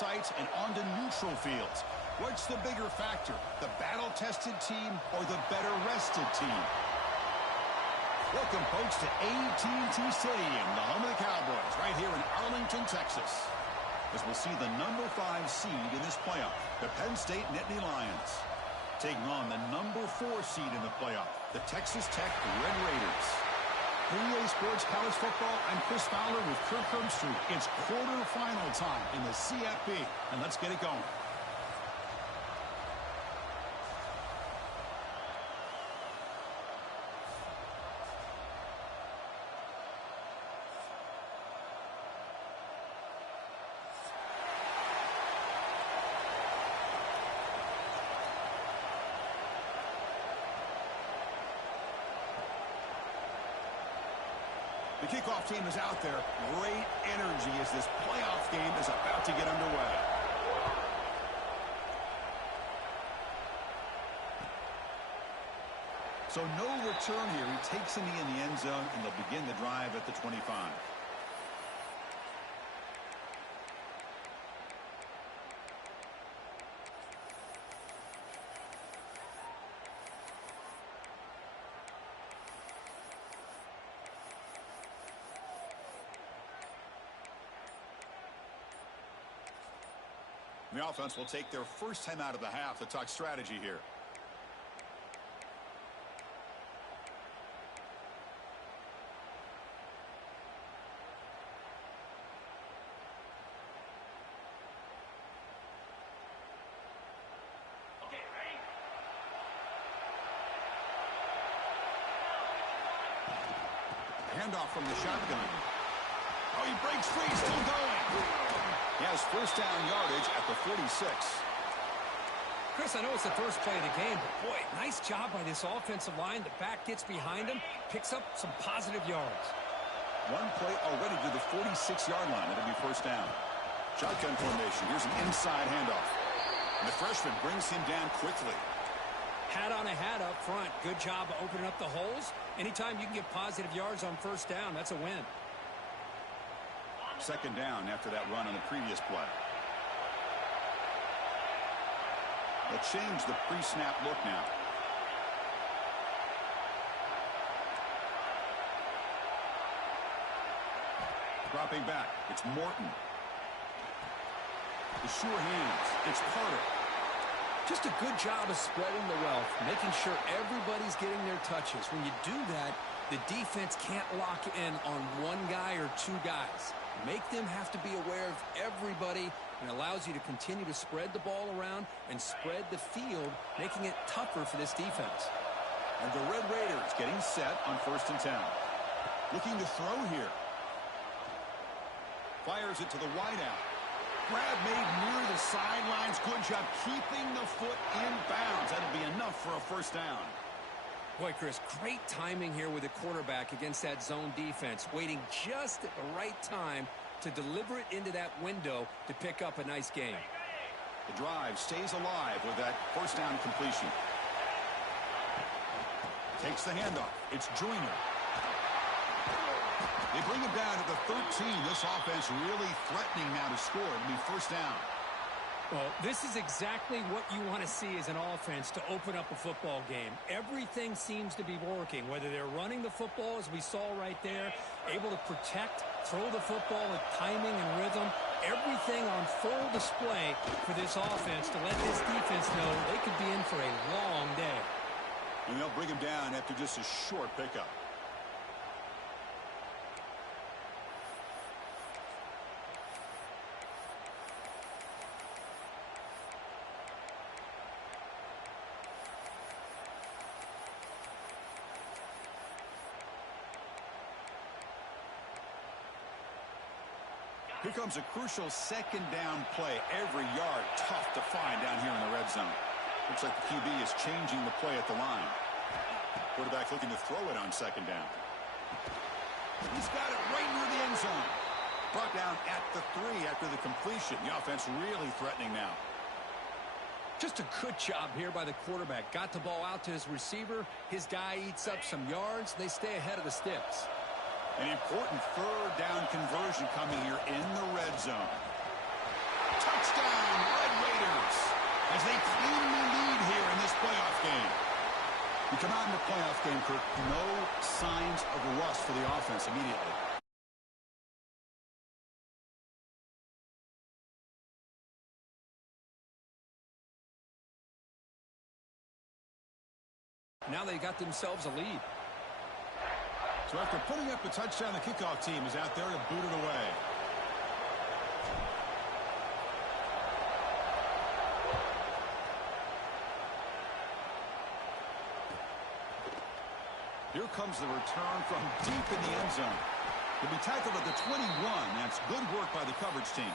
sites and onto neutral fields. What's the bigger factor, the battle-tested team or the better-rested team? Welcome, folks, to AT&T Stadium, the home of the Cowboys, right here in Arlington, Texas, as we'll see the number 5 seed in this playoff, the Penn State Nittany Lions, taking on the number 4 seed in the playoff, the Texas Tech Red Raiders. For EA Sports College Football, I'm Chris Fowler with Kirk Herbstreit. It's quarterfinal time in the CFP, and let's get it going. The kickoff team is out there. Great energy as this playoff game is about to get underway. So no return here. He takes in the end zone, and they'll begin the drive at the 25. The offense will take their first time out of the half to talk strategy here. Okay, ready? Handoff from the shotgun. Oh, he breaks free, still going. He has first down yardage at the 46. Chris, I know it's the first play of the game, but boy, nice job by this offensive line. The back gets behind him, picks up some positive yards. One play already to the 46-yard line. It'll be first down. Shotgun formation. Here's an inside handoff. And the freshman brings him down quickly. Hat on a hat up front. Good job of opening up the holes. Anytime you can get positive yards on first down, that's a win. Second down after that run on the previous play. They'll change the pre-snap look now. Dropping back, it's Morton. The sure hands, it's Carter. Just a good job of spreading the wealth, making sure everybody's getting their touches. When you do that, the defense can't lock in on one guy or two guys. Make them have to be aware of everybody, and allows you to continue to spread the ball around and spread the field, making it tougher for this defense. And the Red Raiders getting set on 1st and 10. Looking to throw here. Fires it to the wideout. Grab made near the sidelines. Good job keeping the foot in bounds. That'll be enough for a first down. Boy, Chris, great timing here with the quarterback against that zone defense, waiting just at the right time to deliver it into that window to pick up a nice gain. The drive stays alive with that first down completion. Takes the handoff. It's Joyner. They bring him down to the 13. This offense really threatening now to score. It'll be first down. Well, this is exactly what you want to see as an offense to open up a football game. Everything seems to be working, whether they're running the football, as we saw right there, able to protect, throw the football with timing and rhythm. Everything on full display for this offense to let this defense know they could be in for a long day. And they'll bring him down after just a short pickup. Here comes a crucial second down play. Every yard tough to find down here in the red zone. Looks like the QB is changing the play at the line. Quarterback looking to throw it on second down. He's got it right near the end zone. Brought down at the 3 after the completion. The offense really threatening now. Just a good job here by the quarterback. Got the ball out to his receiver. His guy eats up some yards. They stay ahead of the sticks. An important third down conversion coming here in the red zone. Touchdown, Red Raiders, as they cleanly lead here in this playoff game. You come out in the playoff game, Kirk, no signs of rust for the offense immediately. Now they got themselves a lead. So after putting up a touchdown, the kickoff team is out there to boot it away. Here comes the return from deep in the end zone. He'll be tackled at the 21. That's good work by the coverage team.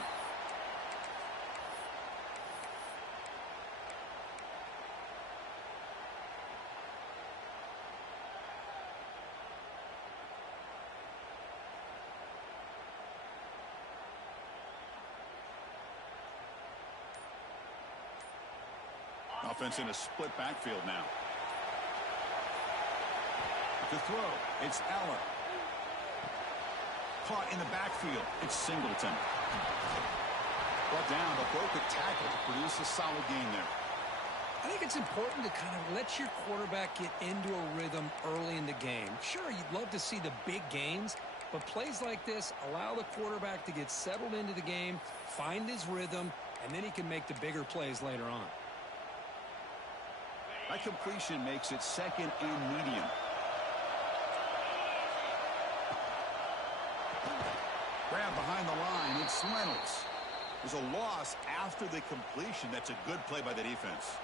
Offense in a split backfield now. To throw, it's Eller. Caught in the backfield, it's Singleton. Brought down, but broke a tackle to produce a solid gain there. I think it's important to kind of let your quarterback get into a rhythm early in the game. Sure, you'd love to see the big gains, but plays like this allow the quarterback to get settled into the game, find his rhythm, and then he can make the bigger plays later on. That completion makes it second and medium. Grab behind the line, it's Reynolds. There's a loss after the completion. That's a good play by the defense.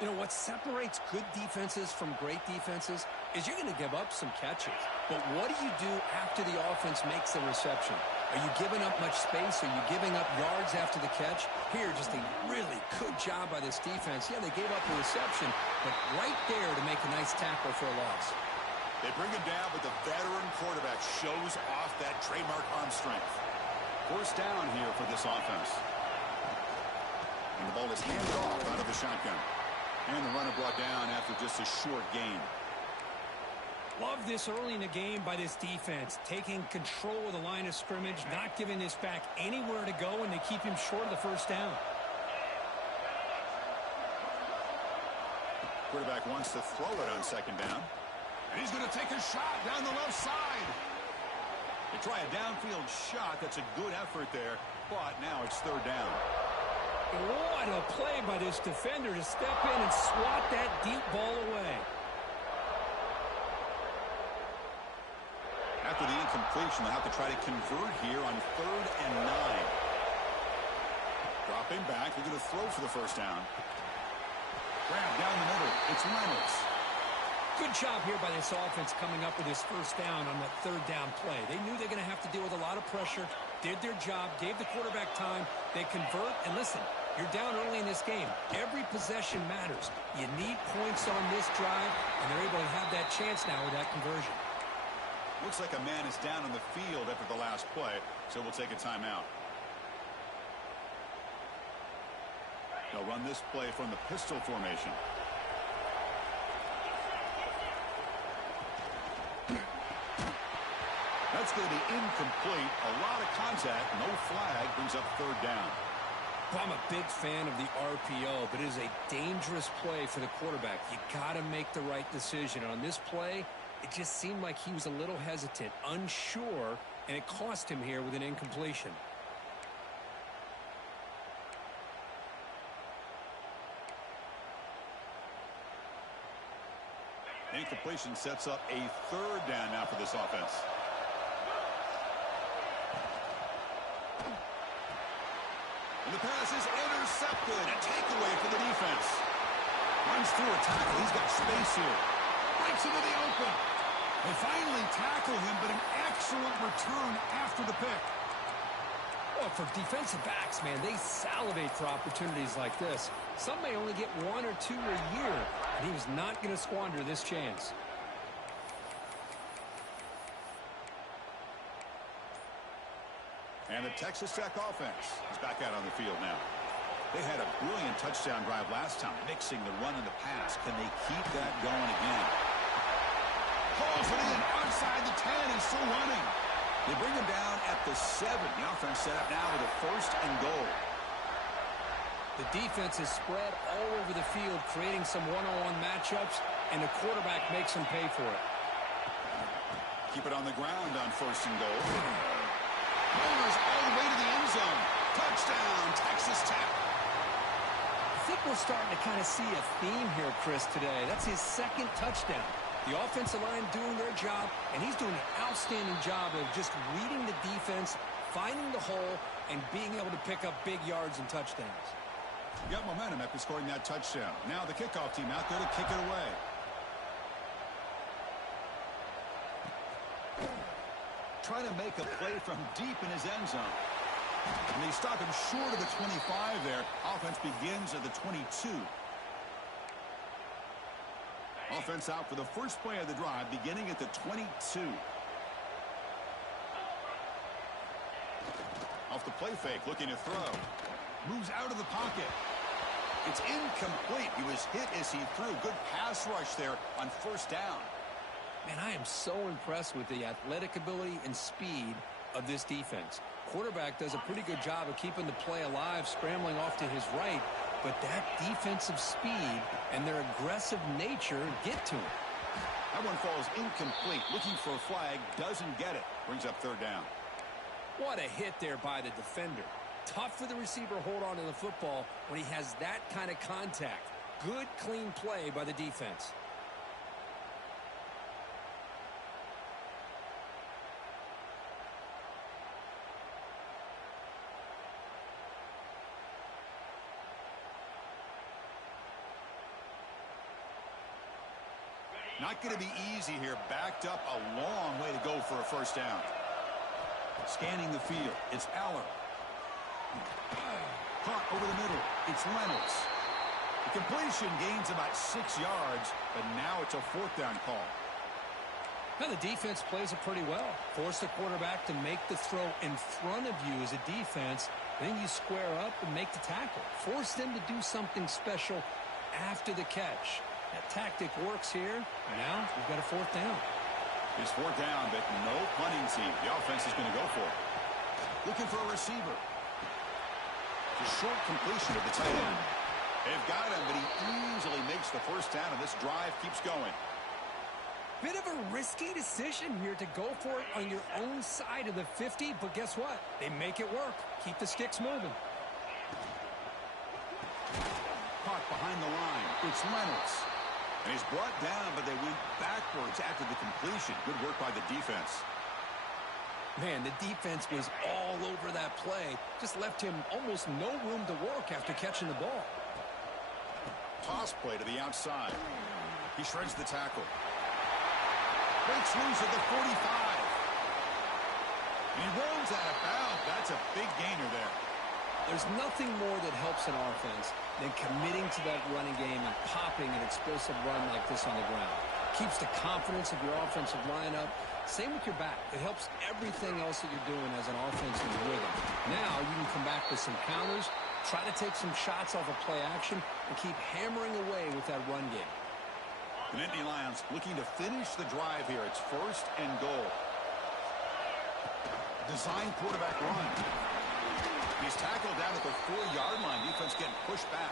You know, what separates good defenses from great defenses is you're going to give up some catches. But what do you do after the offense makes the reception? Are you giving up much space? Are you giving up yards after the catch? Here, just a really good job by this defense. Yeah, they gave up a reception, but right there to make a nice tackle for a loss. They bring him down, but the veteran quarterback shows off that trademark arm strength. First down here for this offense. And the ball is handed off out of the shotgun. And the runner brought down after just a short gain. Love this early in the game by this defense, taking control of the line of scrimmage, not giving this back anywhere to go, and they keep him short of the first down. Quarterback wants to throw it on second down. And he's going to take a shot down the left side. They try a downfield shot. That's a good effort there, but now it's third down. What a play by this defender to step in and swat that deep ball away. After the incompletion, they'll have to try to convert here on 3rd and 9. Dropping back, they're going to throw for the first down. Grab down the middle, it's Reynolds. Good job here by this offense coming up with this first down on that third down play. They knew they're going to have to deal with a lot of pressure, did their job, gave the quarterback time, they convert, and listen, you're down early in this game. Every possession matters. You need points on this drive, and they're able to have that chance now with that conversion. Looks like a man is down on the field after the last play, so we'll take a timeout. They'll run this play from the pistol formation. That's going to be incomplete. A lot of contact, no flag, brings up third down. Well, I'm a big fan of the RPO, but it is a dangerous play for the quarterback. You got to make the right decision. On this play, it just seemed like he was a little hesitant, unsure, and it cost him here with an incompletion. Incompletion sets up a third down now for this offense. And the pass is intercepted. A takeaway for the defense. Runs through a tackle. He's got space here. Breaks into the open. They finally tackle him, but an excellent return after the pick. Well, for defensive backs, man, they salivate for opportunities like this. Some may only get 1 or 2 a year, and he was not going to squander this chance. And the Texas Tech offense is back out on the field now. They had a brilliant touchdown drive last time, mixing the run and the pass. Can they keep that going again? Pulls it in outside the 10 and still running. They bring him down at the 7. The offense set up now with a 1st and goal. The defense is spread all over the field, creating some one-on-one matchups, and the quarterback makes them pay for it. Keep it on the ground on 1st and goal. Bowlers all the way to the end zone. Touchdown, Texas Tech. I think we're starting to kind of see a theme here, Chris, today. That's his 2nd touchdown. The offensive line doing their job, and he's doing an outstanding job of just reading the defense, finding the hole, and being able to pick up big yards and touchdowns. Got momentum after scoring that touchdown. Now the kickoff team out there to kick it away. Trying to make a play from deep in his end zone. And they stop him short of the 25 there. Offense begins at the 22. Offense out for the first play of the drive, beginning at the 22. Off the play fake, looking to throw. Moves out of the pocket. It's incomplete. He was hit as he threw. Good pass rush there on 1st down. Man, I am so impressed with the athletic ability and speed of this defense. Quarterback does a pretty good job of keeping the play alive, scrambling off to his right, but that defensive speed and their aggressive nature get to him. That one falls incomplete. Looking for a flag, doesn't get it. Brings up 3rd down. What a hit there by the defender. Tough for the receiver to hold on to the football when he has that kind of contact. Good, clean play by the defense. Not going to be easy here. Backed up a long way to go for a 1st down. Scanning the field. It's Aller. Caught over the middle. It's Reynolds. The completion gains about 6 yards, but now it's a 4th down call. Now the defense plays it pretty well. Force the quarterback to make the throw in front of you as a defense. Then you square up and make the tackle. Force them to do something special after the catch. That tactic works here. Now we've got a 4th down. It's 4th down, but no punting team. The offense is going to go for it. Looking for a receiver. It's a short completion of the tight end. They've got him, but he easily makes the 1st down, and this drive keeps going. Bit of a risky decision here to go for it on your own side of the 50, but guess what? They make it work. Keep the sticks moving. Caught behind the line. It's Reynolds. And he's brought down, but they went backwards after the completion. Good work by the defense. Man, the defense was all over that play. Just left him almost no room to work after catching the ball. Toss play to the outside. He shreds the tackle. Breaks loose at the 45. And he rolls out of bounds. That's a big gainer there. There's nothing more that helps an offense than committing to that running game and popping an explosive run like this on the ground. Keeps the confidence of your offensive lineup. Same with your back. It helps everything else that you're doing as an offensive rhythm. Now you can come back with some counters, try to take some shots off of play action, and keep hammering away with that run game. The Nittany Lions looking to finish the drive here. It's 1st and goal. Design quarterback run. He's tackled down at the 4-yard line. Defense getting pushed back.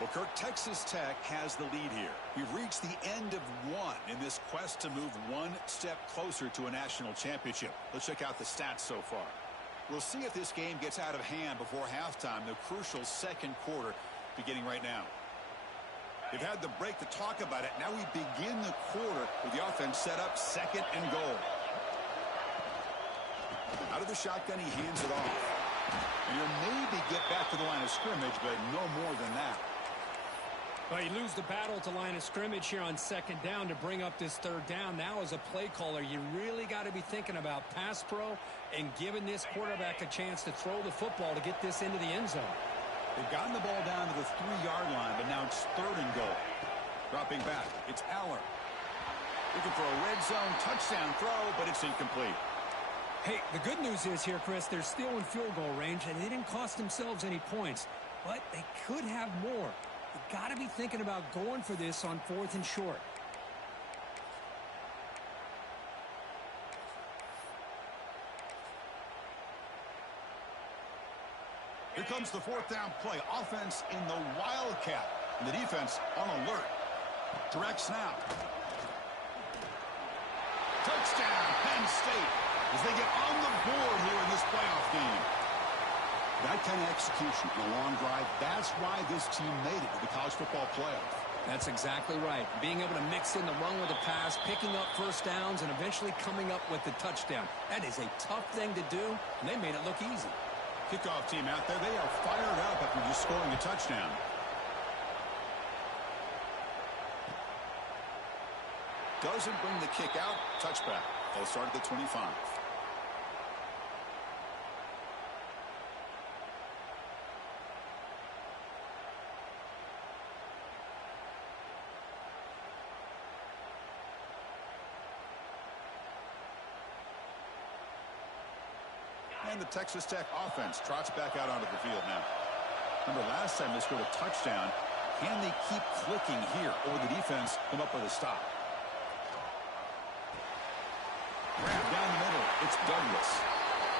Well, Kirk, Texas Tech has the lead here. We've reached the end of one in this quest to move one step closer to a national championship. Let's check out the stats so far. We'll see if this game gets out of hand before halftime, the crucial 2nd quarter beginning right now. They've had the break to talk about it. Now we begin the quarter with the offense set up 2nd and goal. Out of the shotgun, he hands it off. And he'll maybe get back to the line of scrimmage, but no more than that. Well, you lose the battle to line of scrimmage here on 2nd down to bring up this 3rd down. Now as a play caller, you really got to be thinking about pass pro and giving this quarterback a chance to throw the football to get this into the end zone. They've gotten the ball down to the 3-yard line, but now it's 3rd and goal. Dropping back, it's Aller. Looking for a red zone touchdown throw, but it's incomplete. Hey, the good news is here, Chris, they're still in field goal range, and they didn't cost themselves any points, but they could have more. You got to be thinking about going for this on 4th and short. Here comes the 4th down play. Offense in the Wildcat. And the defense on alert. Direct snap. Touchdown, Penn State, as they get on the board here in this playoff game. That kind of execution in a long drive, that's why this team made it to the college football playoff. That's exactly right. Being able to mix in the run with the pass, picking up first downs, and eventually coming up with the touchdown. That is a tough thing to do, and they made it look easy. Kickoff team out there, they are fired up after just scoring a touchdown. Doesn't bring the kick out. Touchback. They'll start at the 25. And the Texas Tech offense trots back out onto the field now. Remember, last time they scored a touchdown. Can they keep clicking here, or the defense come up with a stop? Grab down the middle. It's Douglas.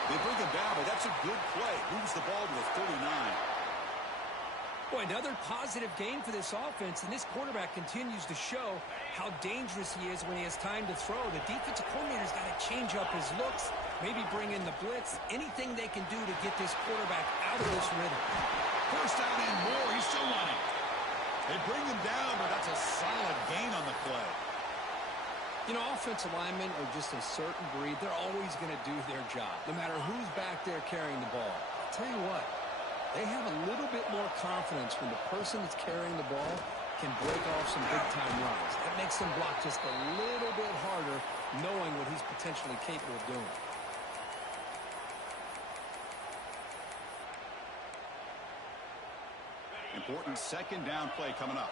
They bring him down, but that's a good play. Moves the ball to the 39. Boy, another positive game for this offense, and this quarterback continues to show how dangerous he is when he has time to throw. The defensive coordinator's got to change up his looks, maybe bring in the blitz, anything they can do to get this quarterback out of this rhythm. First down and more. He's still running. They bring him down, but that's a solid gain on the play. You know, offensive linemen are just a certain breed. They're always going to do their job, no matter who's back there carrying the ball. I'll tell you what, they have a little bit more confidence when the person that's carrying the ball can break off some big-time runs. That makes them block just a little bit harder, knowing what he's potentially capable of doing. Important second down play coming up.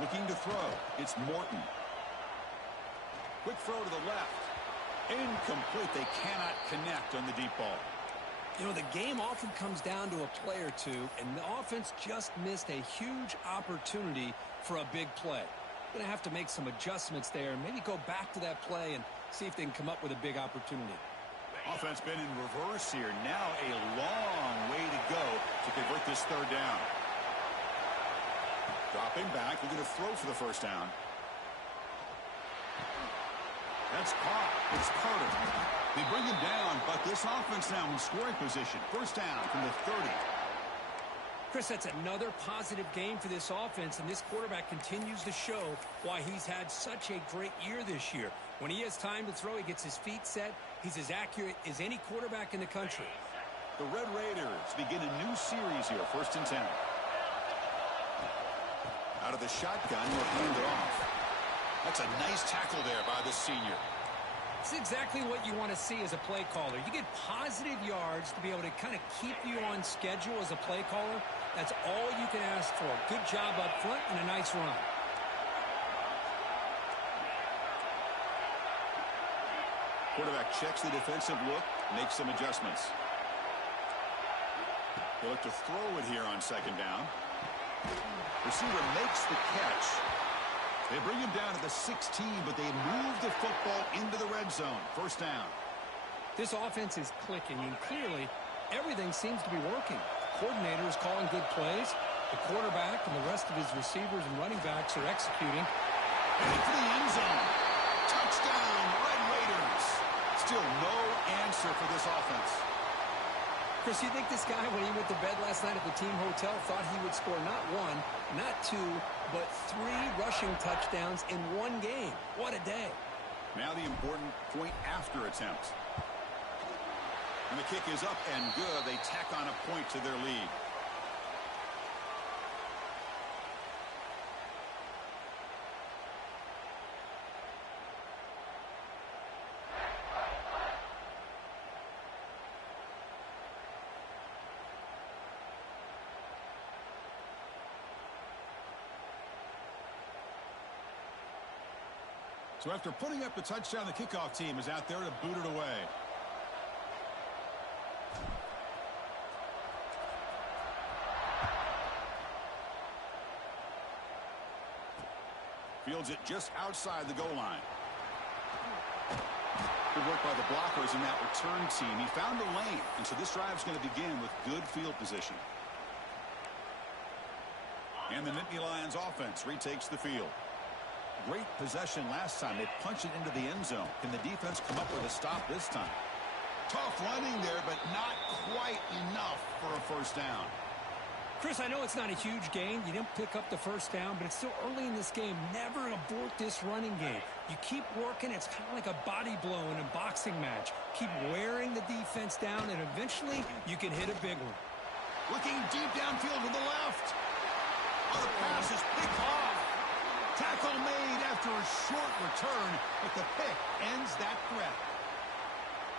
Looking to throw. It's Morton. Quick throw to the left. Incomplete. They cannot connect on the deep ball. You know, the game often comes down to a play or two, and the offense just missed a huge opportunity for a big play. Going to have to make some adjustments there, maybe go back to that play and see if they can come up with a big opportunity. Offense been in reverse here. Now a long way to go to convert this third down. Dropping back, looking to throw for the first down. That's caught. It's Carter. They bring him down, but this offense now in scoring position. First down from the 30. Chris, that's another positive game for this offense, and this quarterback continues to show why he's had such a great year this year. When he has time to throw, he gets his feet set. He's as accurate as any quarterback in the country. The Red Raiders begin a new series here, 1st and 10. Out of the shotgun, he'll hand it off. That's a nice tackle there by the senior. It's exactly what you want to see as a play caller. You get positive yards to be able to kind of keep you on schedule as a play caller. That's all you can ask for. Good job up front and a nice run. Quarterback checks the defensive look, makes some adjustments. They look to throw it here on second down. Receiver makes the catch. They bring him down at the 16, but they move the football into the red zone. First down. This offense is clicking, and clearly everything seems to be working. The coordinator is calling good plays. The quarterback and the rest of his receivers and running backs are executing. And for the end zone. Touchdown, Red Raiders. Still no answer for this offense. Chris, you think this guy, when he went to bed last night at the team hotel, thought he would score not one, not two, but 3 rushing touchdowns in one game? What a day. Now the important point after attempt. And the kick is up and good. They tack on a point to their lead. So after putting up the touchdown, the kickoff team is out there to boot it away. Fields it just outside the goal line. Good work by the blockers in that return team. He found a lane, and so this drive's going to begin with good field position. And the Nittany Lions offense retakes the field. Great possession last time. They punched it into the end zone. Can the defense come up with a stop this time? Tough running there, but not quite enough for a first down. Chris, I know it's not a huge gain. You didn't pick up the first down, but it's still early in this game. Never abort this running game. You keep working. It's kind of like a body blow in a boxing match. Keep wearing the defense down, and eventually you can hit a big one. Looking deep downfield to the left. Oh, the pass is picked off. Tackle made after a short return, but the pick ends that threat.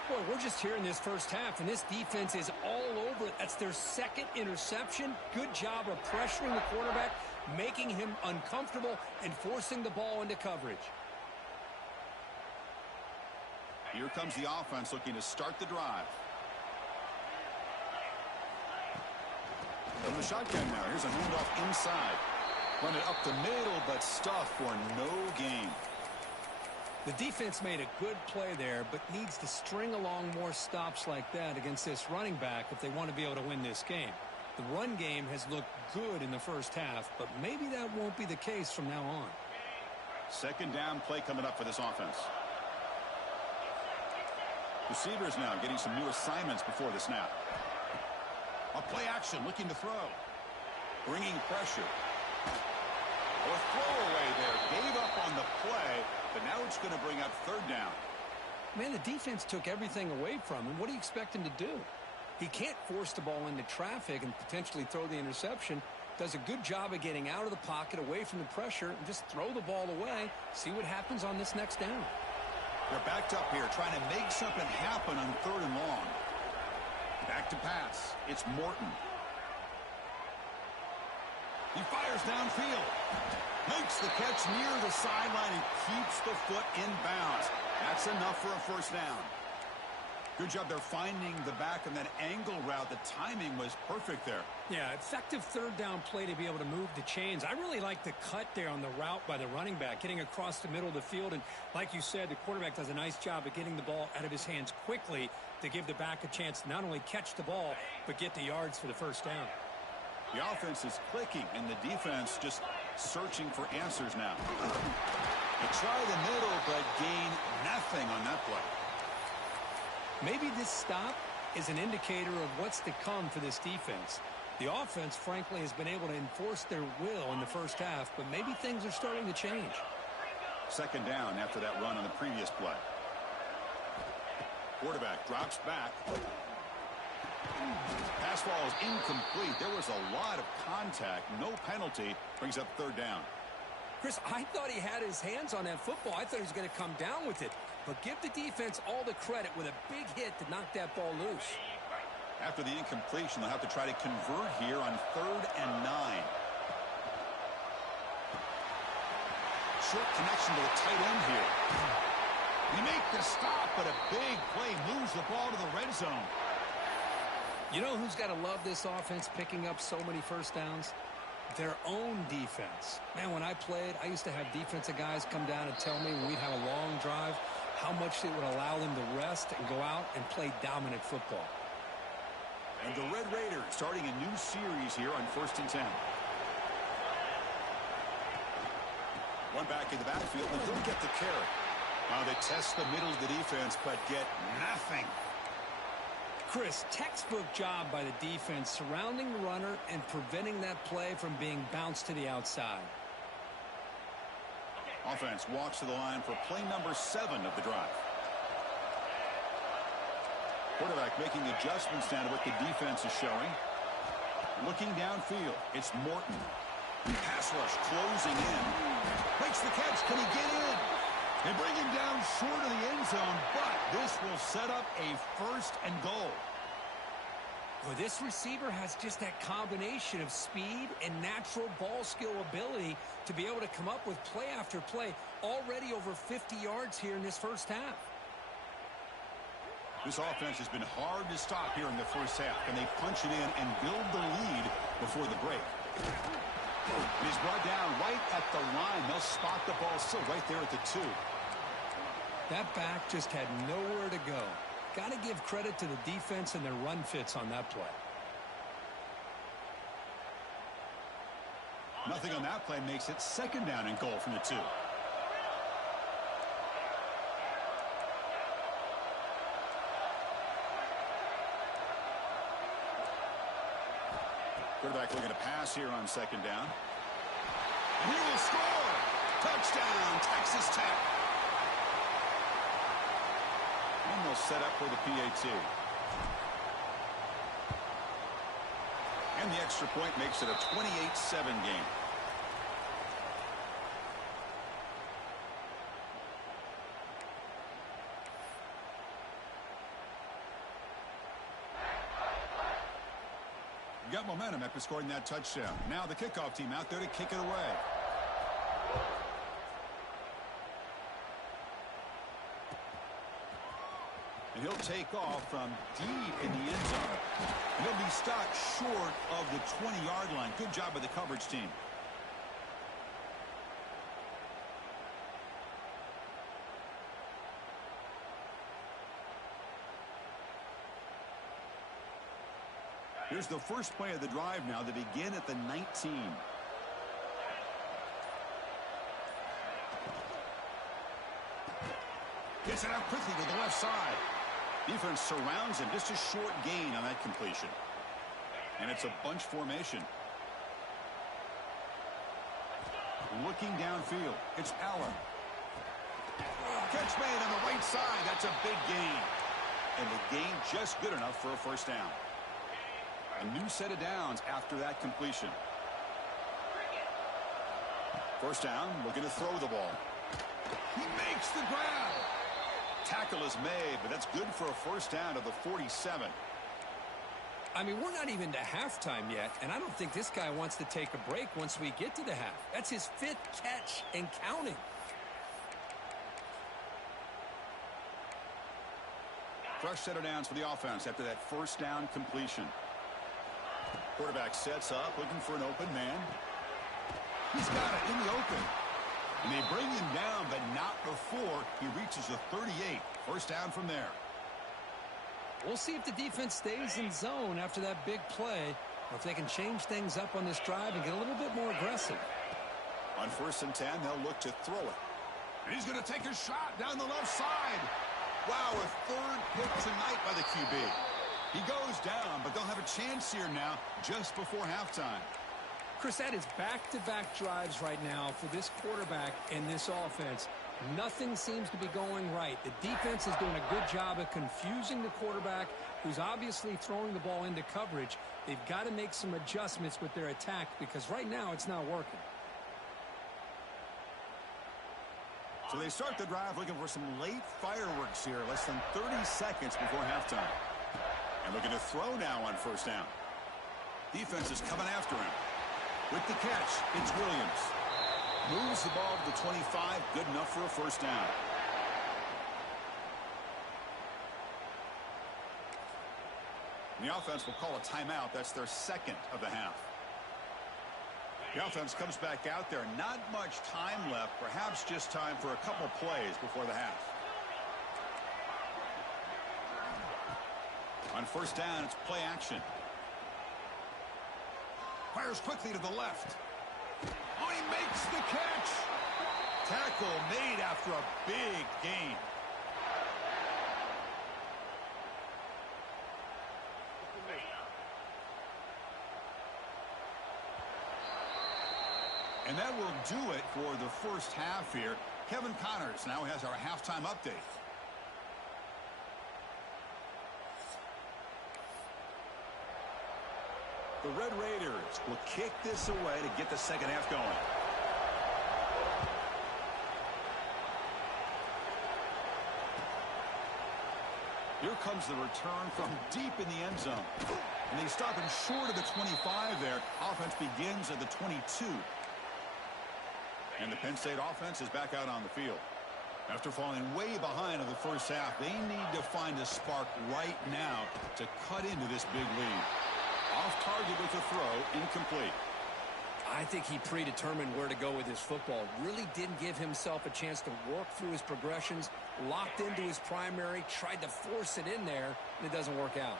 Boy, we're just here in this first half, and this defense is all over it. That's their second interception. Good job of pressuring the quarterback, making him uncomfortable, and forcing the ball into coverage. Here comes the offense looking to start the drive. From the shotgun now, here's a handoff inside. Run it up the middle, but stuff for no gain. The defense made a good play there, but needs to string along more stops like that against this running back if they want to be able to win this game. The run game has looked good in the first half, but maybe that won't be the case from now on. Second down play coming up for this offense. Receivers now getting some new assignments before the snap. A play action looking to throw. Bringing pressure. Or throwaway there. Gave up on the play, but now it's going to bring up third down. Man, the defense took everything away from him. What do you expect him to do? He can't force the ball into traffic and potentially throw the interception. Does a good job of getting out of the pocket, away from the pressure, and just throw the ball away. See what happens on this next down. They're backed up here, trying to make something happen on third and long. Back to pass. It's Morton. He fires downfield. Makes the catch near the sideline and keeps the foot in bounds. That's enough for a first down. Good job there finding the back on that angle route. The timing was perfect there. Yeah, effective third down play to be able to move the chains. I really like the cut there on the route by the running back, getting across the middle of the field. And like you said, the quarterback does a nice job of getting the ball out of his hands quickly to give the back a chance to not only catch the ball, but get the yards for the first down. The offense is clicking, and the defense just searching for answers now. They try the middle, but gain nothing on that play. Maybe this stop is an indicator of what's to come for this defense. The offense, frankly, has been able to enforce their will in the first half, but maybe things are starting to change. Second down after that run on the previous play. Quarterback drops back. Pass ball is incomplete. There was a lot of contact. No penalty. Brings up third down. Chris, I thought he had his hands on that football. I thought he was going to come down with it. But give the defense all the credit with a big hit to knock that ball loose. After the incompletion, they'll have to try to convert here on 3rd and 9. Short connection to the tight end here. You make the stop, but a big play moves the ball to the red zone. You know who's got to love this offense picking up so many first downs? Their own defense. Man, when I played, I used to have defensive guys come down and tell me when we'd have a long drive how much it would allow them to rest and go out and play dominant football. And the Red Raiders starting a new series here on 1st and 10. One back in the backfield, and he'll get the carry. They test the middle of the defense, but get nothing. Chris, textbook job by the defense surrounding the runner and preventing that play from being bounced to the outside. Offense walks to the line for play number 7 of the drive. Quarterback making adjustments down to what the defense is showing. Looking downfield, it's Morton. Pass rush closing in. Makes the catch. Can he get in? They bring him down short of the end zone, but this will set up a 1st and goal. Well, this receiver has just that combination of speed and natural ball skill ability to be able to come up with play after play. Already over 50 yards here in this first half. This offense has been hard to stop here in the first half. Can they punch it in and build the lead before the break? And he's brought down right at the line. They'll spot the ball still right there at the 2. That back just had nowhere to go. Got to give credit to the defense and their run fits on that play. Nothing on that play makes it 2nd down and goal from the 2. Quarterback looking to pass here on 2nd down. And he will score! Touchdown, Texas Tech! Almost set up for the PAT. And the extra point makes it a 28-7 game. Got momentum after scoring that touchdown. Now the kickoff team out there to kick it away. And he'll take off from deep in the end zone. And he'll be stopped short of the 20-yard line. Good job by the coverage team. Here's the first play of the drive now. They begin at the 19. Gets it out quickly to the left side. Defense surrounds him. Just a short gain on that completion. And it's a bunch formation. Looking downfield. It's Allen. Catch made on the right side. That's a big gain. And the gain just good enough for a first down. A new set of downs after that completion. First down, looking to throw the ball. He makes the grab. Tackle is made, but that's good for a first down to the 47. I mean, we're not even to halftime yet, and I don't think this guy wants to take a break once we get to the half. That's his 5th catch and counting. Fresh set of downs for the offense after that first down completion. Quarterback sets up, looking for an open man. He's got it in the open. And they bring him down, but not before he reaches the 38. First down from there. We'll see if the defense stays in zone after that big play, or if they can change things up on this drive and get a little bit more aggressive. On 1st and 10, they'll look to throw it. And he's going to take a shot down the left side. Wow, a 3rd pick tonight by the QB. He goes down, but they'll have a chance here now just before halftime. Chris, that is back-to-back drives right now for this quarterback and this offense. Nothing seems to be going right. The defense is doing a good job of confusing the quarterback, who's obviously throwing the ball into coverage. They've got to make some adjustments with their attack because right now it's not working. So they start the drive looking for some late fireworks here, less than 30 seconds before halftime. And looking to throw now on first down. Defense is coming after him. With the catch, it's Williams. Moves the ball to the 25, good enough for a first down. And the offense will call a timeout. That's their 2nd of the half. The offense comes back out there. Not much time left. Perhaps just time for a couple plays before the half. On first down, it's play action. Fires quickly to the left. Oh, he makes the catch. Tackle made after a big gain. And that will do it for the first half here. Kevin Connors now has our halftime update. The Red Raiders will kick this away to get the second half going. Here comes the return from deep in the end zone. And they stop him short of the 25 there. Offense begins at the 22. And the Penn State offense is back out on the field. After falling way behind in the first half, they need to find a spark right now to cut into this big lead. Off target with the throw, incomplete. I think he predetermined where to go with his football. Really didn't give himself a chance to work through his progressions, locked into his primary, tried to force it in there, and it doesn't work out.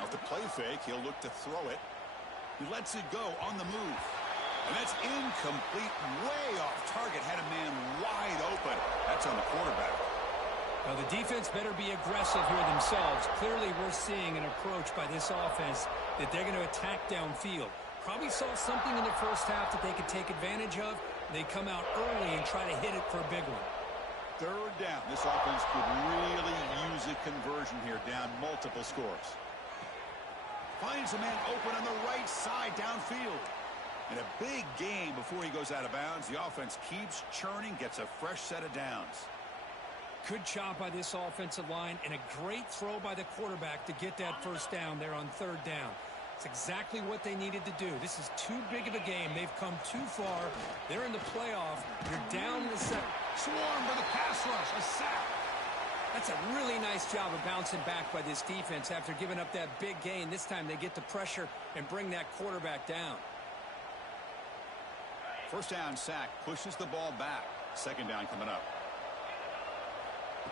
Off the play fake, he'll look to throw it. He lets it go on the move. And that's incomplete, way off target. Had a man wide open. That's on the quarterback. Now, the defense better be aggressive here themselves. Clearly, we're seeing an approach by this offense that they're going to attack downfield. Probably saw something in the first half that they could take advantage of. They come out early and try to hit it for a big one. Third down. This offense could really use a conversion here, down multiple scores. Finds a man open on the right side downfield. And a big gain before he goes out of bounds. The offense keeps churning, gets a fresh set of downs. Good job by this offensive line and a great throw by the quarterback to get that first down there on third down. It's exactly what they needed to do. This is too big of a game. They've come too far. They're in the playoff. You're down in the second. Swarm for the pass rush. A sack. That's a really nice job of bouncing back by this defense after giving up that big gain. This time they get the pressure and bring that quarterback down. First down sack pushes the ball back. Second down coming up.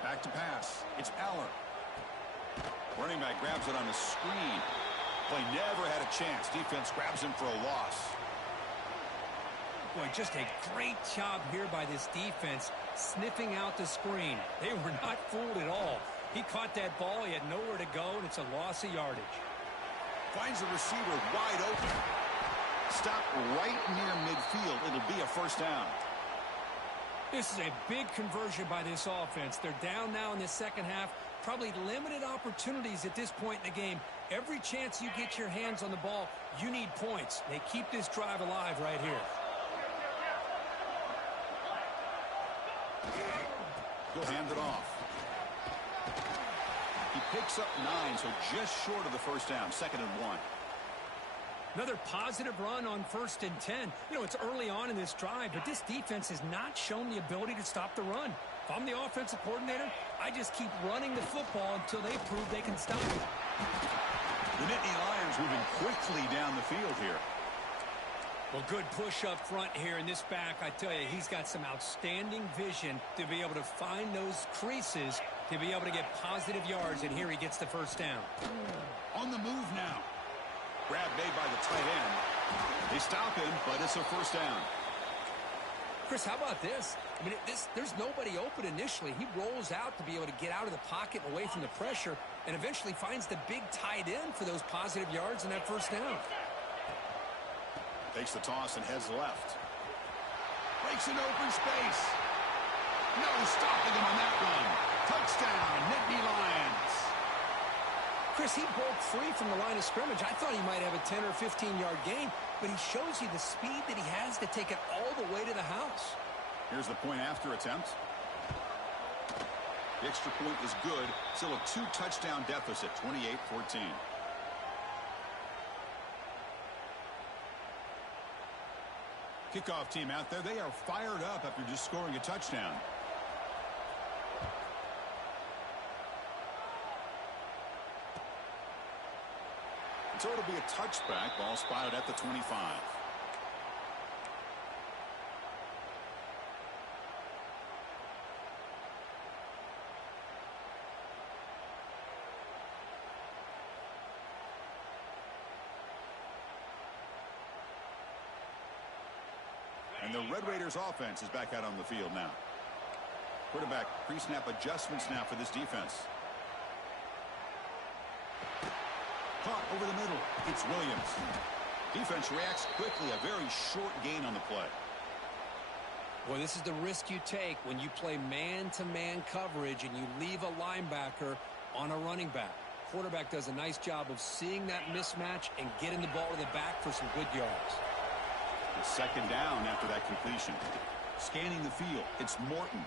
Back to pass. It's Aller. Running back grabs it on the screen. Play never had a chance. Defense grabs him for a loss. Boy, just a great job here by this defense, sniffing out the screen. They were not fooled at all. He caught that ball. He had nowhere to go, and it's a loss of yardage. Finds the receiver wide open. Stop right near midfield. It'll be a first down. This is a big conversion by this offense. They're down now in the second half. Probably limited opportunities at this point in the game. Every chance you get your hands on the ball, you need points. They keep this drive alive right here. He'll hand it off. He picks up 9, so just short of the first down. 2nd and 1. Another positive run on 1st and 10. You know, it's early on in this drive, but this defense has not shown the ability to stop the run. If I'm the offensive coordinator, I just keep running the football until they prove they can stop it. The Nittany Lions moving quickly down the field here. Well, good push up front here in this back. I tell you, he's got some outstanding vision to be able to find those creases to be able to get positive yards, and here he gets the first down. On the move now. Grab made by the tight end. They stop him, but it's a first down. Chris, how about this? I mean, there's nobody open initially. He rolls out to be able to get out of the pocket and away from the pressure and eventually finds the big tight end for those positive yards in that first down. Takes the toss and heads left. Breaks an open space. No stopping him on that run. Touchdown, Nittany Lions. Chris, he broke free from the line of scrimmage. I thought he might have a 10 or 15-yard gain, but he shows you the speed that he has to take it all the way to the house. Here's the point after attempt. The extra point is good. Still a 2-touchdown deficit, 28-14. Kickoff team out there. They are fired up after just scoring a touchdown. So it'll be a touchback. Ball spotted at the 25. And the Red Raiders offense is back out on the field now. Quarterback pre-snap adjustments now for this defense. Caught over the middle. It's Williams. Defense reacts quickly. A very short gain on the play. Well, this is the risk you take when you play man-to-man coverage and you leave a linebacker on a running back. Quarterback does a nice job of seeing that mismatch and getting the ball to the back for some good yards. It's 2nd down after that completion. Scanning the field. It's Morton.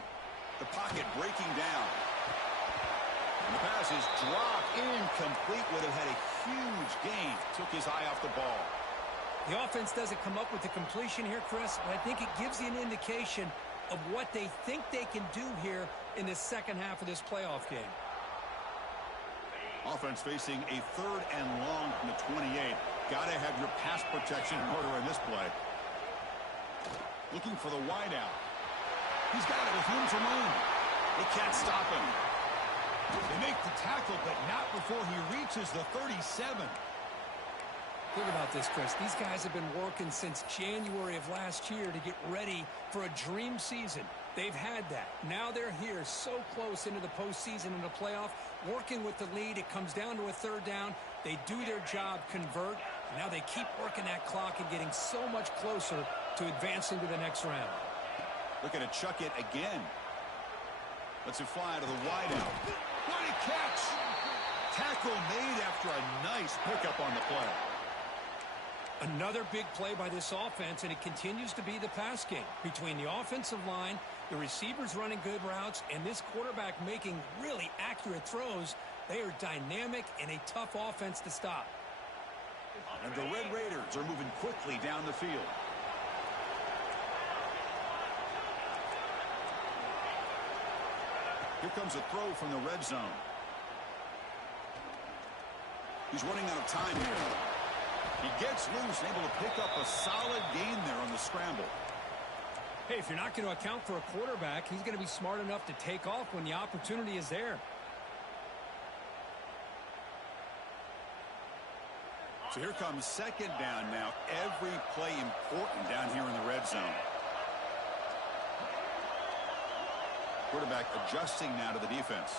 The pocket breaking down. And the pass is dropped. Incomplete. Would have had a huge gain. Took his eye off the ball. The offense doesn't come up with the completion here, Chris, but I think it gives you an indication of what they think they can do here in the second half of this playoff game. Offense facing a 3rd and long from the 28. Got to have your pass protection in order in this play. Looking for the wideout. He's got it with room to roam. They can't stop him. They make the tackle, but not before he reaches the 37. Think about this, Chris. These guys have been working since January of last year to get ready for a dream season. They've had that. Now they're here so close into the postseason and the playoff, working with the lead. It comes down to a 3rd down. They do their job, convert. Now they keep working that clock and getting so much closer to advancing to the next round. Looking to chuck it again. Lets it fly to the wideout. What a catch! Tackle made after a nice pickup on the play. Another big play by this offense, and it continues to be the pass game. Between the offensive line, the receivers running good routes, and this quarterback making really accurate throws, they are dynamic and a tough offense to stop. And the Red Raiders are moving quickly down the field. Here comes a throw from the red zone. He's running out of time here. He gets loose, able to pick up a solid gain there on the scramble. Hey, if you're not going to account for a quarterback, he's going to be smart enough to take off when the opportunity is there. So here comes 2nd down now. Every play important down here in the red zone. Quarterback adjusting now to the defense.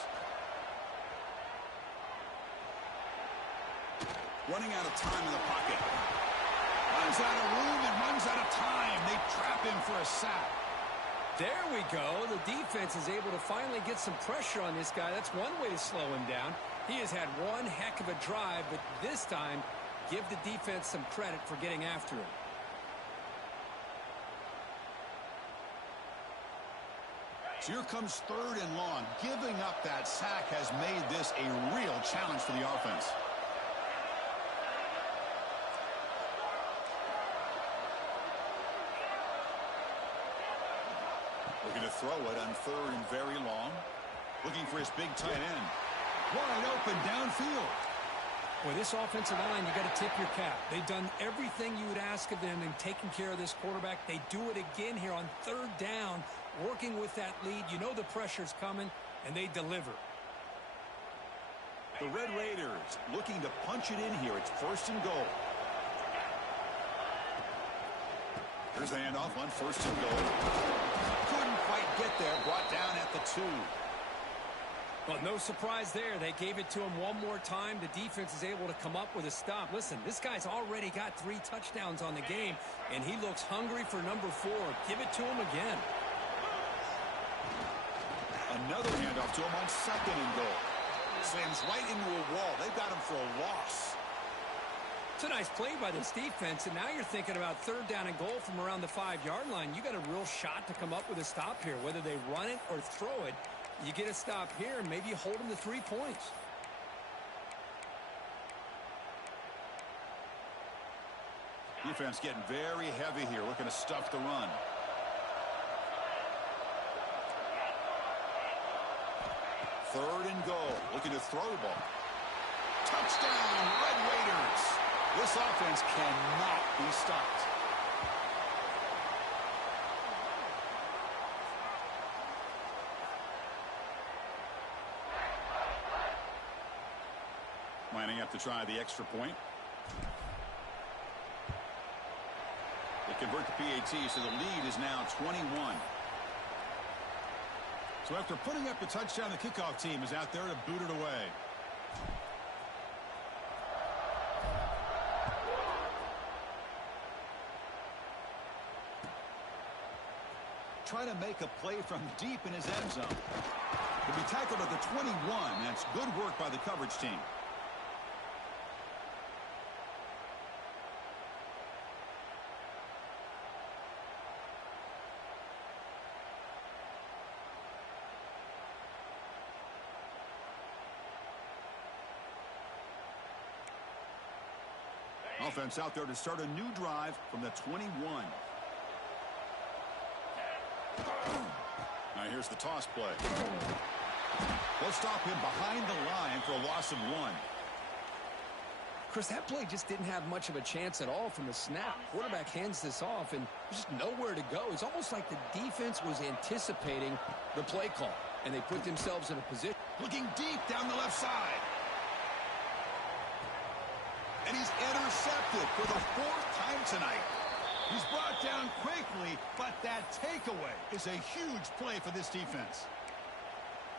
Running out of time in the pocket. Runs out of room and runs out of time. They trap him for a sack. There we go. The defense is able to finally get some pressure on this guy. That's one way to slow him down. He has had one heck of a drive, but this time, give the defense some credit for getting after him. So here comes 3rd and long. Giving up that sack has made this a real challenge for the offense. Looking to throw it on 3rd and very long. Looking for his big tight end. Wide open downfield. With this offensive line, you got to tip your cap. They've done everything you would ask of them in taking care of this quarterback. They do it again here on 3rd down, working with that lead. You know the pressure's coming, and they deliver. The Red Raiders looking to punch it in here. It's 1st and goal. Here's the handoff on 1st and goal. Couldn't quite get there. Brought down at the 2. Well, no surprise there. They gave it to him one more time. The defense is able to come up with a stop. Listen, this guy's already got 3 touchdowns on the game, and he looks hungry for number 4. Give it to him again. Another handoff to him on 2nd and goal. Slams right into a wall. They've got him for a loss. It's a nice play by this defense, and now you're thinking about 3rd down and goal from around the 5-yard line. You got a real shot to come up with a stop here, whether they run it or throw it. You get a stop here, and maybe you hold them to 3 points. Defense getting very heavy here, looking to stuff the run. Third and goal, looking to throw the ball. Touchdown, Red Raiders. This offense cannot be stopped. Lining up to try the extra point. They convert the PAT, so the lead is now 21. So after putting up the touchdown, the kickoff team is out there to boot it away. Try to make a play from deep in his end zone. He'll be tackled at the 21. That's good work by the coverage team. Offense out there to start a new drive from the 21. Now here's the toss play. We'll stop him behind the line for a loss of 1. Chris, that play just didn't have much of a chance at all from the snap. Quarterback hands this off, and there's just nowhere to go. It's almost like the defense was anticipating the play call, and they put themselves in a position. Looking deep down the left side. And he's intercepted for the 4th time tonight. He's brought down quickly, but that takeaway is a huge play for this defense.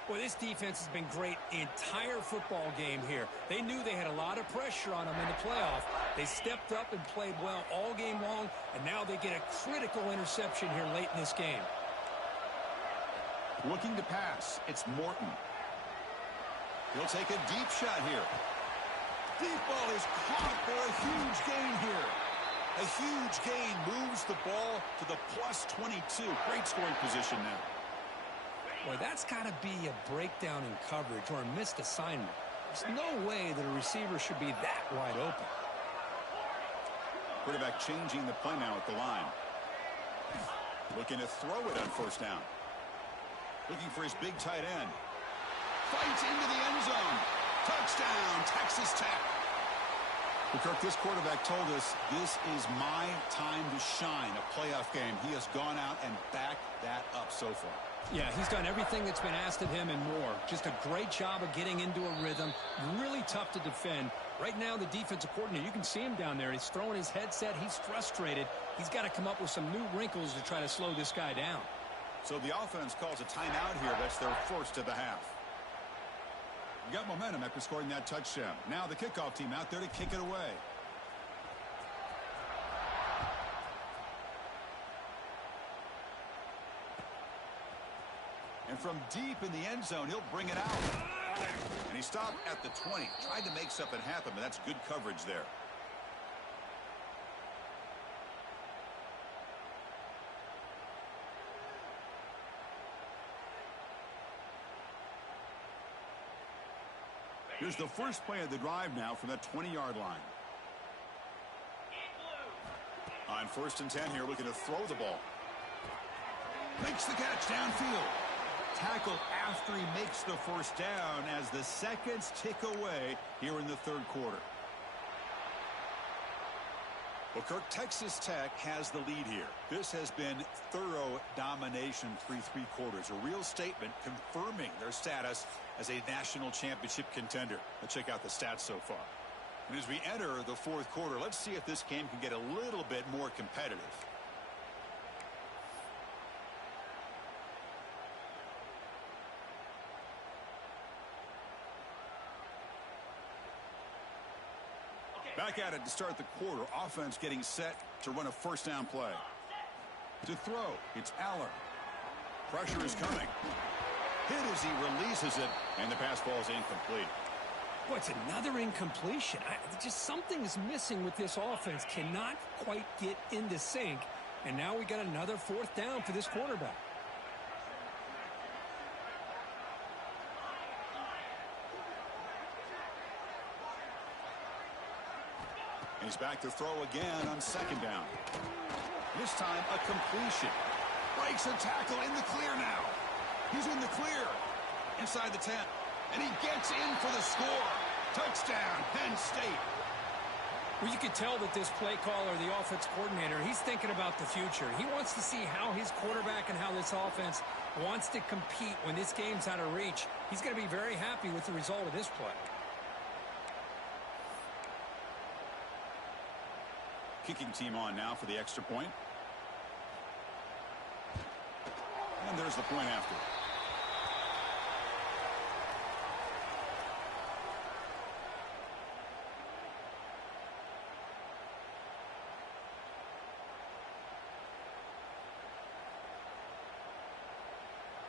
Well, this defense has been great the entire football game here. They knew they had a lot of pressure on them in the playoff. They stepped up and played well all game long, and now they get a critical interception here late in this game. Looking to pass, it's Morton. He'll take a deep shot here. Deep ball is caught for a huge gain here. A huge gain moves the ball to the plus 22. Great scoring position now. Boy, that's got to be a breakdown in coverage or a missed assignment. There's no way that a receiver should be that wide open. Quarterback changing the play now at the line. Looking to throw it on 1st down. Looking for his big tight end. Fights into the end zone. Touchdown, Texas Tech. Well, Kirk, this quarterback told us this is my time to shine, a playoff game. He has gone out and backed that up so far. Yeah, he's done everything that's been asked of him and more. Just a great job of getting into a rhythm. Really tough to defend. Right now, the defensive coordinator, you can see him down there. He's throwing his headset. He's frustrated. He's got to come up with some new wrinkles to try to slow this guy down. So the offense calls a timeout here. That's their 1st of the half. You got momentum after scoring that touchdown. Now the kickoff team out there to kick it away. And from deep in the end zone, he'll bring it out. And he stopped at the 20. Tried to make something happen, but that's good coverage there. Here's the first play of the drive now from that 20-yard line. On 1st and 10 here, looking to throw the ball. Makes the catch downfield. Tackle after he makes the 1st down as the seconds tick away here in the 3rd quarter. Well, Kirk, Texas Tech has the lead here. This has been thorough domination through 3 quarters. A real statement confirming their status as a national championship contender. Let's check out the stats so far. And as we enter the 4th quarter, let's see if this game can get a little bit more competitive. Back at it to start the quarter. Offense getting set to run a 1st down play. To throw, it's Aller. Pressure is coming. Hit as he releases it, and the pass ball is incomplete. Boy, it's another incompletion. Just something is missing with this offense. Cannot quite get into sync. And now we got another 4th down for this quarterback. He's back to throw again on 2nd down. This time a completion. Breaks a tackle in the clear now. He's in the clear. Inside the 10. And he gets in for the score. Touchdown, Penn State. Well, you could tell that this play caller, the offense coordinator, he's thinking about the future. He wants to see how his quarterback and how this offense wants to compete when this game's out of reach. He's going to be very happy with the result of this play. Kicking team on now for the extra point. And there's the point after.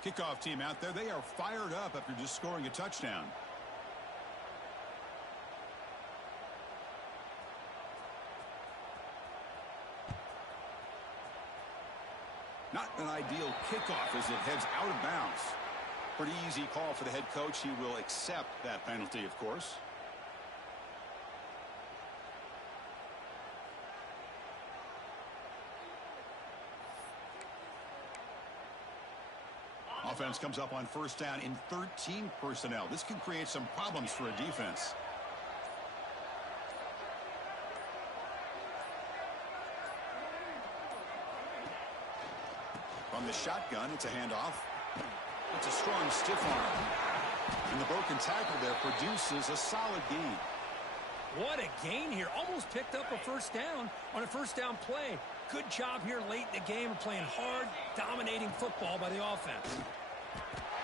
Kickoff team out there. They are fired up after just scoring a touchdown. Not an ideal kickoff as it heads out of bounds. Pretty easy call for the head coach. He will accept that penalty, of course. Offense comes up on first down in 13 personnel. This can create some problems for a defense. From the shotgun, it's a handoff. It's a strong stiff arm. And the broken tackle there produces a solid gain. What a gain here. Almost picked up a first down on a first down play. Good job here late in the game of playing hard, dominating football by the offense.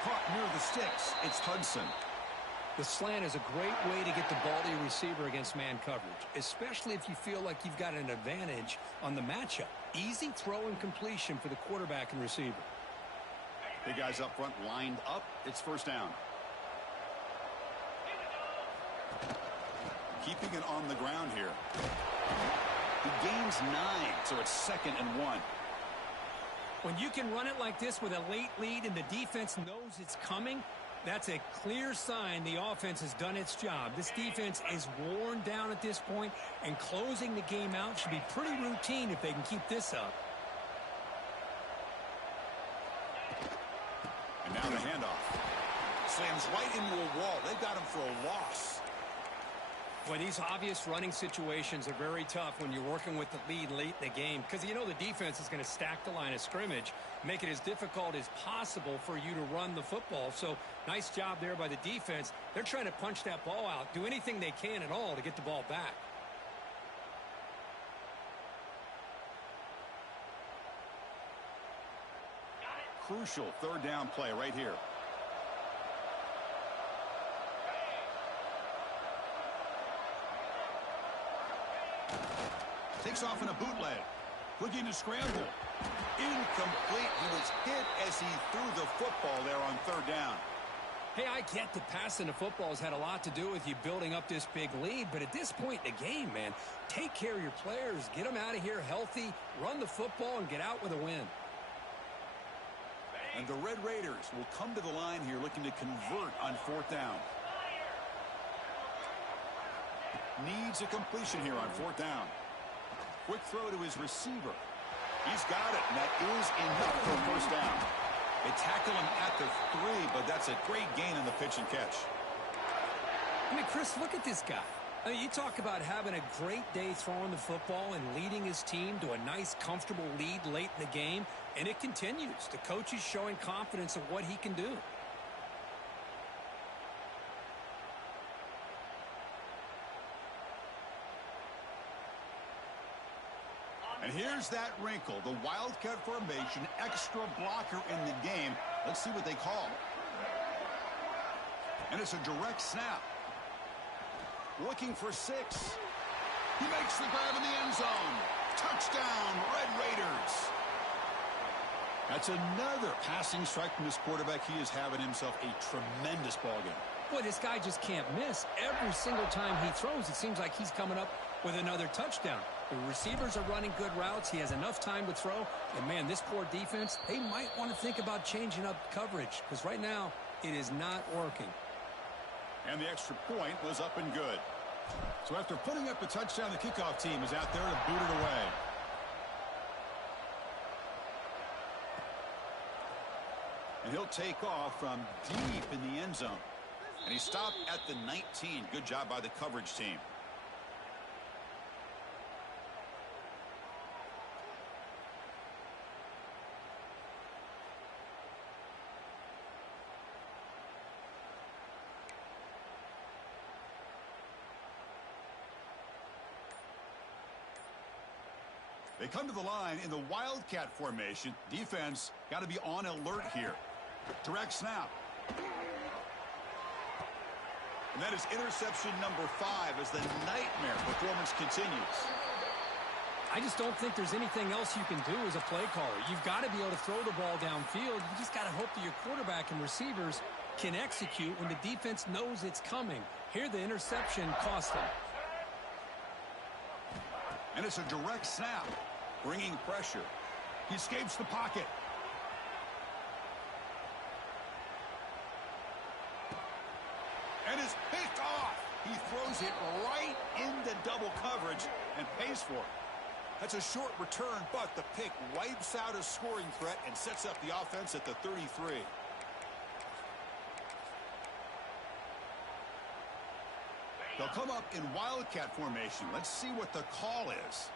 Caught near the sticks. It's Hudson. The slant is a great way to get the ball to your receiver against man coverage, especially if you feel like you've got an advantage on the matchup. Easy throw and completion for the quarterback and receiver. The guys up front lined up. It's first down. Keeping it on the ground here. He gains 9, so it's 2nd and 1. When you can run it like this with a late lead and the defense knows it's coming, that's a clear sign the offense has done its job. This defense is worn down at this point, and closing the game out should be pretty routine if they can keep this up. And now the handoff. Slams right into a wall. They've got him for a loss. Well, these obvious running situations are very tough when you're working with the lead late in the game, because you know the defense is going to stack the line of scrimmage, make it as difficult as possible for you to run the football. So nice job there by the defense. They're trying to punch that ball out, do anything they can at all to get the ball back. Crucial third down play right here. Takes off in a bootleg. Looking to scramble. Incomplete. He was hit as he threw the football there on third down. Hey, I get that passing the football has had a lot to do with you building up this big lead, but at this point in the game, man, take care of your players. Get them out of here healthy, run the football, and get out with a win. And the Red Raiders will come to the line here looking to convert on fourth down. Needs a completion here on fourth down. Quick throw to his receiver. He's got it, and that is enough for a first down. They tackle him at the 3, but that's a great gain in the pitch and catch. I mean, Chris, look at this guy. I mean, you talk about having a great day throwing the football and leading his team to a nice, comfortable lead late in the game, and it continues. The coach is showing confidence of what he can do. And here's that wrinkle, the Wildcat formation, extra blocker in the game. Let's see what they call. And it's a direct snap. Looking for 6. He makes the grab in the end zone. Touchdown, Red Raiders. That's another passing strike from this quarterback. He is having himself a tremendous ball game. Boy, this guy just can't miss. Every single time he throws, it seems like he's coming up with another touchdown. The receivers are running good routes. He has enough time to throw. And, man, this poor defense, they might want to think about changing up coverage, because right now it is not working. And the extra point was up and good. So after putting up a touchdown, the kickoff team is out there to boot it away. And he'll take off from deep in the end zone. And he stopped at the 19. Good job by the coverage team. They come to the line in the Wildcat formation. Defense got to be on alert here. Direct snap. And that is interception number 5 as the nightmare performance continues. I just don't think there's anything else you can do as a play caller. You've got to be able to throw the ball downfield. You just got to hope that your quarterback and receivers can execute when the defense knows it's coming. Here, the interception cost them. And it's a direct snap, bringing pressure. He escapes the pocket. And is picked off. He throws it right into double coverage and pays for it. That's a short return, but the pick wipes out a scoring threat and sets up the offense at the 33. They'll come up in wildcat formation. Let's see what the call is.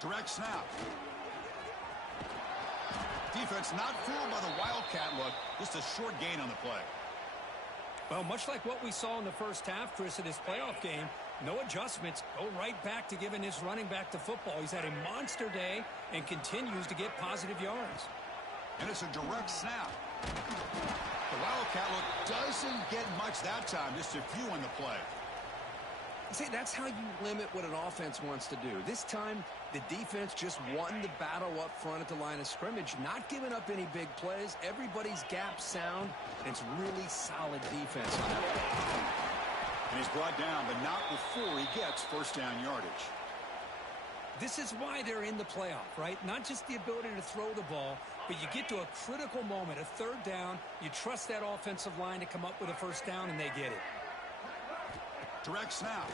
Direct snap. Defense not fooled by the wildcat look. Just a short gain on the play. Well, much like what we saw in the first half, Chris, of this playoff game, no adjustments. Go right back to giving his running back to football. He's had a monster day and continues to get positive yards. And it's a direct snap. The wildcat look doesn't get much that time. Just a few on the play. See, that's how you limit what an offense wants to do. This time, the defense just won the battle up front at the line of scrimmage, not giving up any big plays. Everybody's gap sound, and it's really solid defense. And he's brought down, but not before he gets first down yardage. This is why they're in the playoff, right? Not just the ability to throw the ball, but you get to a critical moment, a third down. You trust that offensive line to come up with a first down, and they get it. Direct snap.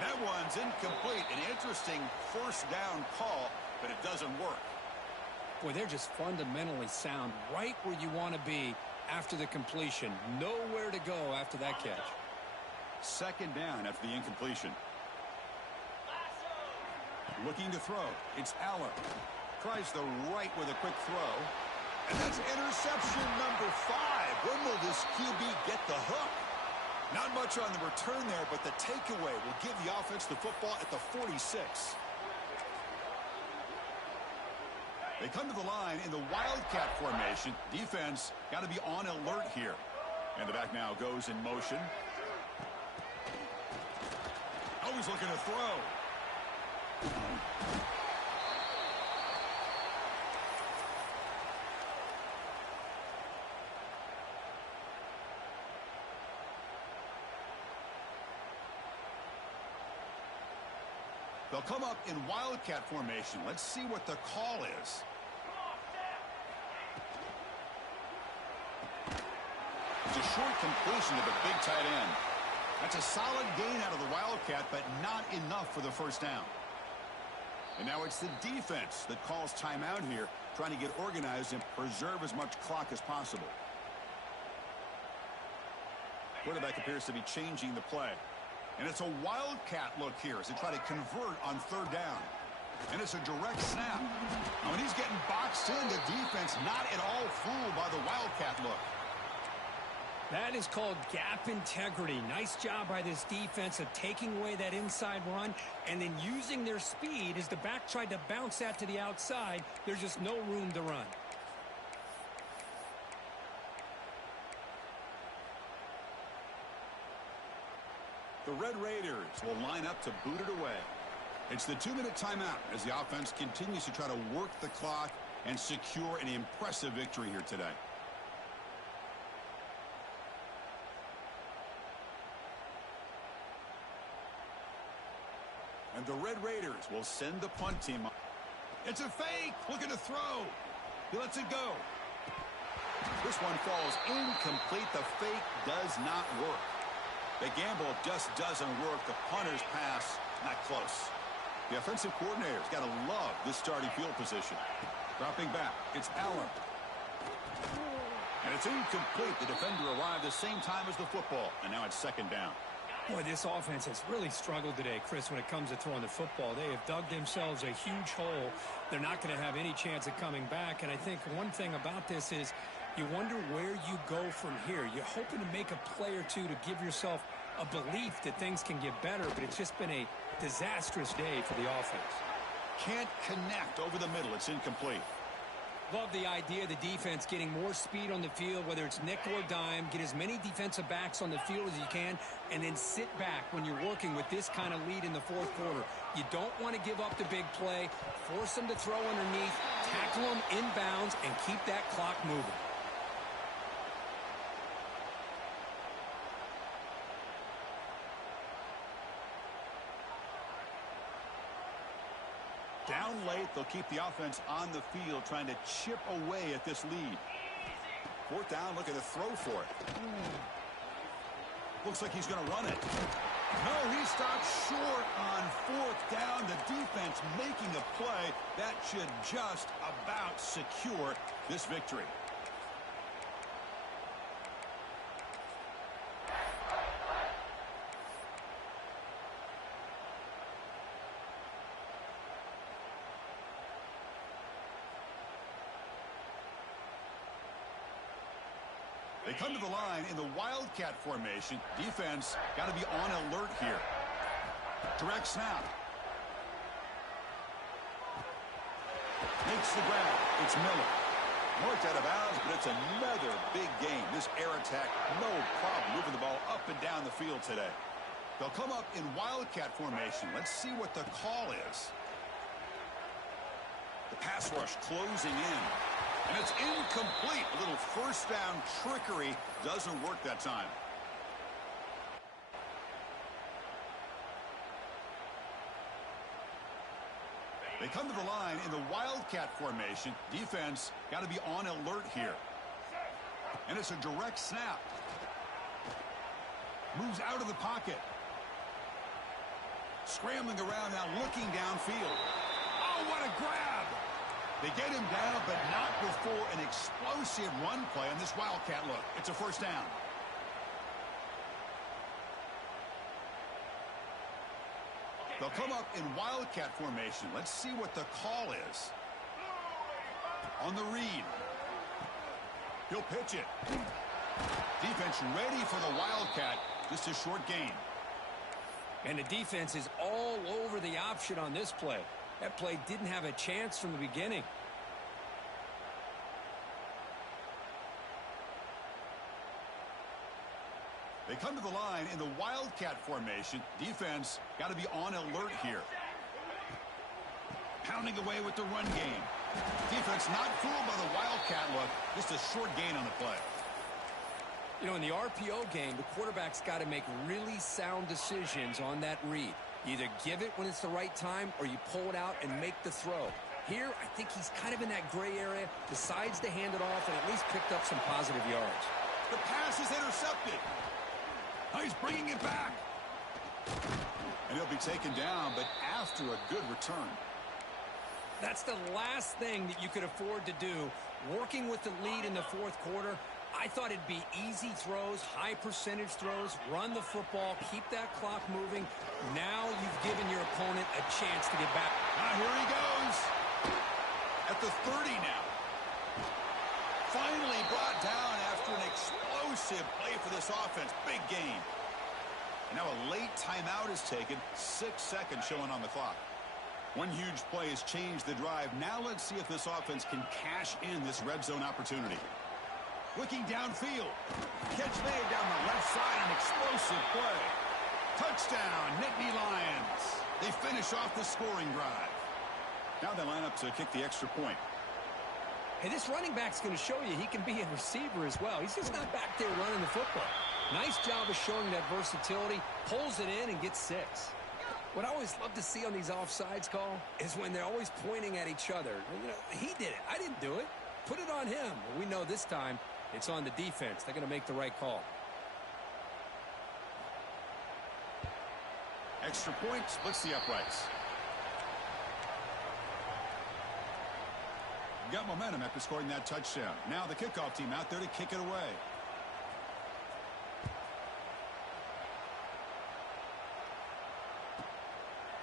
That one's incomplete. An interesting first down call, but it doesn't work. Boy, they're just fundamentally sound, right where you want to be after the completion. Nowhere to go after that catch. Second down after the incompletion. Looking to throw. It's Allen. Tries the right with a quick throw. And that's interception number 5. When will this QB get the hook? Not much on the return there, but the takeaway will give the offense the football at the 46. They come to the line in the wildcat formation. Defense got to be on alert here. And the back now goes in motion. Always looking to throw. They'll come up in wildcat formation. Let's see what the call is. It's a short completion to the big tight end. That's a solid gain out of the wildcat, but not enough for the first down. And now it's the defense that calls timeout here, trying to get organized and preserve as much clock as possible. Quarterback appears to be changing the play. And it's a wildcat look here as they try to convert on third down. And it's a direct snap. Now, when he's getting boxed in, the defense not at all fooled by the wildcat look. That is called gap integrity. Nice job by this defense of taking away that inside run and then using their speed as the back tried to bounce that to the outside. There's just no room to run. The Red Raiders will line up to boot it away. It's the 2-minute timeout as the offense continues to try to work the clock and secure an impressive victory here today. And the Red Raiders will send the punt team up. It's a fake, looking to throw. He lets it go. This one falls incomplete. The fake does not work. The gamble just doesn't work. The punter's pass, not close. The offensive coordinator's got to love this starting field position. Dropping back, it's Allen. And it's incomplete. The defender arrived the same time as the football, and now it's second down. Boy, this offense has really struggled today, Chris, when it comes to throwing the football. They have dug themselves a huge hole. They're not going to have any chance of coming back. And I think one thing about this is you wonder where you go from here. You're hoping to make a play or two to give yourself a belief that things can get better, but it's just been a disastrous day for the offense. Can't connect over the middle. It's incomplete. Love the idea of the defense getting more speed on the field, whether it's nickel or dime, get as many defensive backs on the field as you can, and then sit back when you're working with this kind of lead in the fourth quarter. You don't want to give up the big play, force them to throw underneath, tackle them inbounds, and keep that clock moving. Down late, they'll keep the offense on the field, trying to chip away at this lead. Fourth down, looking to throw for it. Looks like he's going to run it. No, he stops short on fourth down. The defense making a play that should just about secure this victory. They come to the line in the Wildcat formation. Defense got to be on alert here. Direct snap. Makes the grab. It's Miller. Marked out of bounds, but it's another big game. This air attack, no problem moving the ball up and down the field today. They'll come up in Wildcat formation. Let's see what the call is. The pass rush closing in. And it's incomplete. A little first down trickery doesn't work that time. They come to the line in the Wildcat formation. Defense got to be on alert here. And it's a direct snap. Moves out of the pocket. Scrambling around now, looking downfield. Oh, what a grab! They get him down, but not before an explosive run play on this Wildcat look. It's a first down. They'll come up in Wildcat formation. Let's see what the call is. On the read. He'll pitch it. Defense ready for the Wildcat. Just a short gain. And the defense is all over the option on this play. That play didn't have a chance from the beginning. They come to the line in the Wildcat formation. Defense got to be on alert here. Pounding away with the run game. Defense not fooled by the Wildcat look. Just a short gain on the play. You know, in the RPO game, the quarterback's got to make really sound decisions on that read. You either give it when it's the right time or you pull it out and make the throw. Here, I think he's kind of in that gray area, decides to hand it off and at least picked up some positive yards. The pass is intercepted. Oh, he's bringing it back. And he'll be taken down, but after a good return. That's the last thing that you could afford to do. Working with the lead in the fourth quarter, I thought it'd be easy throws, high percentage throws, run the football, keep that clock moving. Now you've given your opponent a chance to get back. Here he goes. At the 30 now. Finally brought down after an explosive play for this offense. Big game. And now a late timeout is taken. 6 seconds showing on the clock. One huge play has changed the drive. Now let's see if this offense can cash in this red zone opportunity. Looking downfield. Catch made down the left side. An explosive play. Touchdown, Nittany Lions. They finish off the scoring drive. Now they line up to kick the extra point. Hey, this running back's going to show you he can be a receiver as well. He's just not back there running the football. Nice job of showing that versatility. Pulls it in and gets 6. What I always love to see on these offsides call is when they're always pointing at each other. You know, he did it. I didn't do it. Put it on him. We know this time it's on the defense. They're going to make the right call. Extra point splits the uprights. Got momentum after scoring that touchdown. Now the kickoff team out there to kick it away.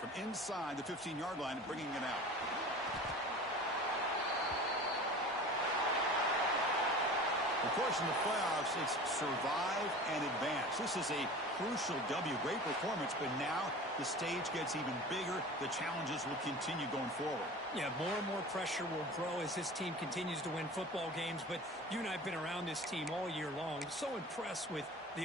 From inside the 15-yard line and bringing it out. Of course, in the playoffs, it's survive and advance. This is a crucial W. Great performance, but now the stage gets even bigger. The challenges will continue going forward. Yeah, more and more pressure will grow as this team continues to win football games. But you and I have been around this team all year long. So impressed with the